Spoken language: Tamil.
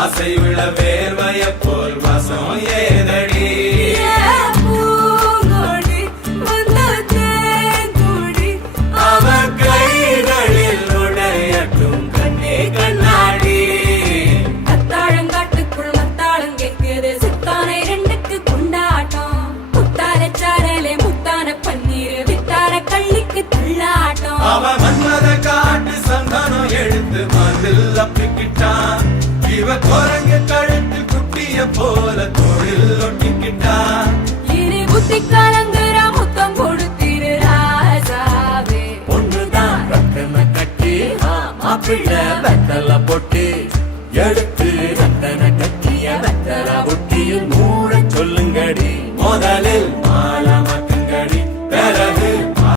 ஆசை விழ வேர்வைய போல் வசம் ஏதடி அவ கைகளில் உடையட்டும் கண்ணே கண்ணாடி அத்தாழங்காட்டுக்குள் மத்தாளம் கேட்குது சித்தானை ரெண்டுக்கு கொண்டாட்டம் முத்தார சாரலே முத்தான பன்னீர் வித்தார கள்ளிக்கு துள்ளாட்டம் அவ மன்மத காட்டு சந்தானம் எழுத்து மதில் அப்பிக்கிட்டான் இவ குரங்கு கழுத்து குட்டிய போல தோளில் ஒட்டிக்கிட்டான் இனி புத்தி கலங்குற முத்தம் கொடுத்திரு ராசாவே ஒண்ணுதான் ரத்தன கட்டி மாப்பிள்ள வெத்தல பொட்டி எடுத்து ரத்தன கட்டிய வெத்தல பொட்டியில் மூட சொல்லுங்கடி முதலில்